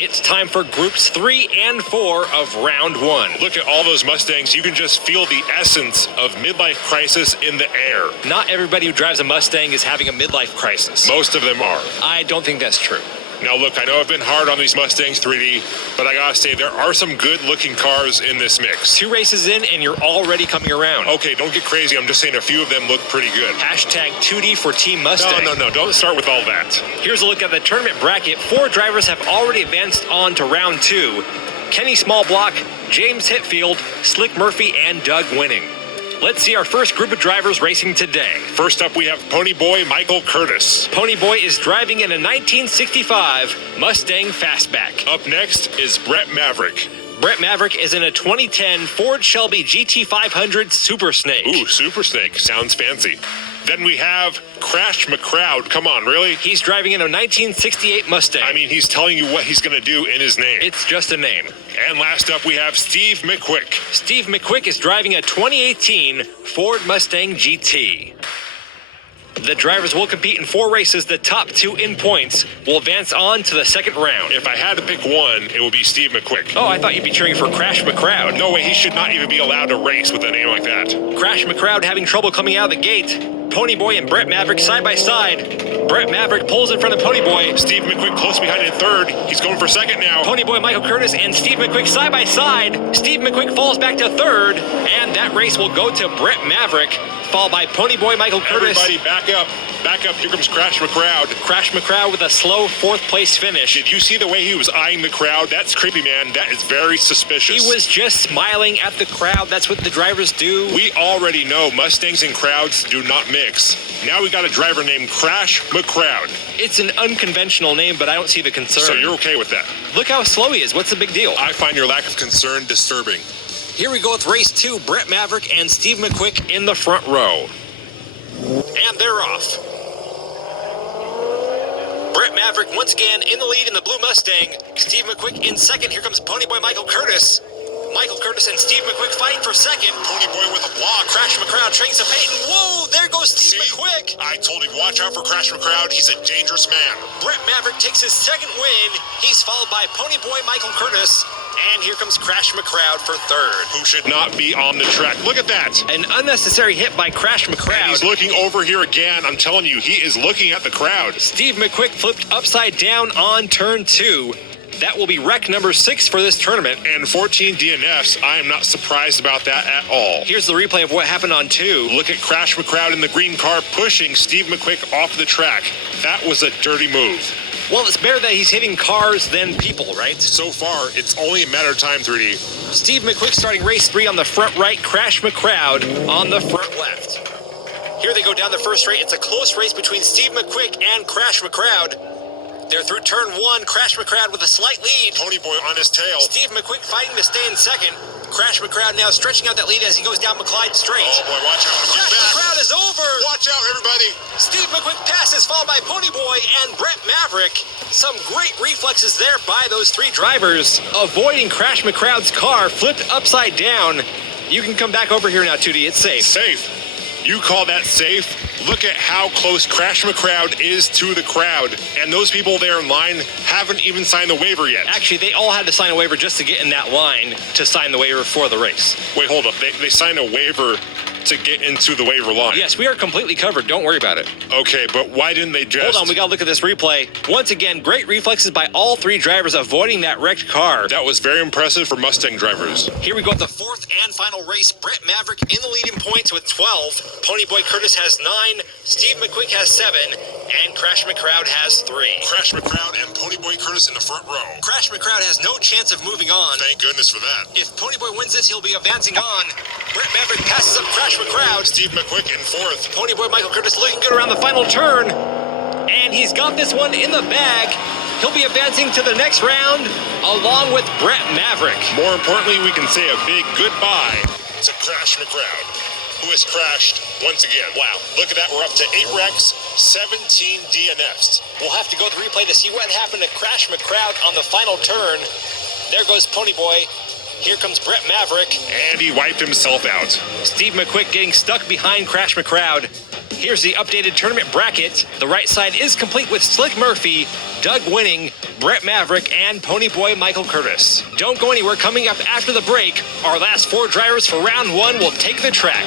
It's time for groups 3 and 4 of round 1. Look at all those Mustangs. You can just feel the essence of midlife crisis in the air. Not everybody who drives a Mustang is having a midlife crisis. Most of them are. I don't think that's true. Now look, I know I've been hard on these Mustangs 3D, but I gotta say, there are some good-looking cars in this mix. 2 races in and you're already coming around. Okay, don't get crazy. I'm just saying a few of them look pretty good. Hashtag 2D for Team Mustang. No, don't start with all that. Here's a look at the tournament bracket. 4 drivers have already advanced on to round 2. Kenny Smallblock, James Hetfield, Slick Murphy, and Doug Winning. Let's see our first group of drivers racing today. First up, we have Ponyboy Michael Curtis. Ponyboy is driving in a 1965 Mustang Fastback. Up next is Brett Maverick. Brett Maverick is in a 2010 Ford Shelby GT500 Super Snake. Ooh, Super Snake. Sounds fancy. Then we have Crash McCrowd. Come on, really? He's driving in a 1968 Mustang. I mean, he's telling you what he's going to do in his name. It's just a name. And last up, we have Steve McQuick. Steve McQuick is driving a 2018 Ford Mustang GT. The drivers will compete in 4 races. The top 2 in points will advance on to the second round. If I had to pick one, it would be Steve McQuick. Oh, I thought you'd be cheering for Crash McCrowd. No way, he should not even be allowed to race with a name like that. Crash McCrowd having trouble coming out of the gate. Ponyboy and Brett Maverick side by side. Brett Maverick pulls in front of Ponyboy. Steve McQuick close behind in third. He's going for second now. Ponyboy Michael Curtis and Steve McQuick side by side. Steve McQuick falls back to third, and that race will go to Brett Maverick, followed by Ponyboy Michael Curtis. Everybody back up. Back up. Here comes Crash McCrowd. Crash McCrowd with a slow 4th place finish. Did you see the way he was eyeing the crowd? That's creepy, man. That is very suspicious. He was just smiling at the crowd. That's what the drivers do. We already know Mustangs and crowds do not mix. Now we got a driver named Crash McCrowd. It's an unconventional name, but I don't see the concern. So you're okay with that? Look how slow he is. What's the big deal? I find your lack of concern disturbing. Here we go with race 2. Brett Maverick and Steve McQuick in the front row. And they're off. Brett Maverick once again in the lead in the blue Mustang. Steve McQuick in second. Here comes Ponyboy Michael Curtis. Michael Curtis and Steve McQuick fighting for second. Ponyboy with a block. Crash McCrowd trying to paint. Whoa, there goes Steve McQuick. I told him, watch out for Crash McCrowd. He's a dangerous man. Brett Maverick takes his second win. He's followed by Ponyboy Michael Curtis. And here comes Crash McCrowd for third. Who should not be on the track. Look at that. An unnecessary hit by Crash McCrowd. And he's looking over here again. I'm telling you, he is looking at the crowd. Steve McQuick flipped upside down on turn 2. That will be wreck number 6 for this tournament. And 14 DNFs. I am not surprised about that at all. Here's the replay of what happened on 2. Look at Crash McCrowd in the green car pushing Steve McQuick off the track. That was a dirty move. Well, it's better that he's hitting cars than people, right? So far, it's only a matter of time, 3D. Steve McQuick starting race 3 on the front right, Crash McCrowd on the front left. Here they go down the first straight. It's a close race between Steve McQuick and Crash McCrowd. They're through turn 1. Crash McCrowd with a slight lead. Ponyboy on his tail. Steve McQuick fighting to stay in second. Crash McCrowd now stretching out that lead as he goes down McClyde Straight. Oh boy, watch out. Crash McCrowd is over. Watch out, everybody. Steve McQuick passes, followed by Ponyboy and Brett Maverick. Some great reflexes there by those 3 drivers. Avoiding Crash McCrowd's car, flipped upside down. You can come back over here now, 2D. It's safe. Safe. You call that safe? Look at how close Crash McCrowd is to the crowd. And those people there in line haven't even signed the waiver yet. Actually, they all had to sign a waiver just to get in that line to sign the waiver for the race. Wait, hold up. They signed a waiver to get into the waiver line. Yes, we are completely covered. Don't worry about it. Okay, but why didn't they just... Hold on, we got to look at this replay. Once again, great reflexes by all 3 drivers avoiding that wrecked car. That was very impressive for Mustang drivers. Here we go with the 4th and final race. Brett Maverick in the lead in points with 12. Ponyboy Curtis has 9. Steve McQuick has 7. And Crash McCrowd has 3. Crash McCrowd and Ponyboy Curtis in the front row. Crash McCrowd has no chance of moving on. Thank goodness for that. If Ponyboy wins this, he'll be advancing on. Brett Maverick passes up Crash McCrowd. Steve McQuick in 4th. Ponyboy Michael Curtis looking good around the final turn. And he's got this one in the bag. He'll be advancing to the next round along with Brett Maverick. More importantly, we can say a big goodbye to Crash McCrowd, who has crashed once again. Wow, look at that. We're up to 8 wrecks, 17 DNFs. We'll have to go to the replay to see what happened to Crash McCrowd on the final turn. There goes Ponyboy. Here comes Brett Maverick. And he wiped himself out. Steve McQuick getting stuck behind Crash McCrowd. Here's the updated tournament bracket. The right side is complete with Slick Murphy, Doug Winning, Brett Maverick, and Ponyboy Michael Curtis. Don't go anywhere. Coming up after the break, our last 4 drivers for round 1 will take the track.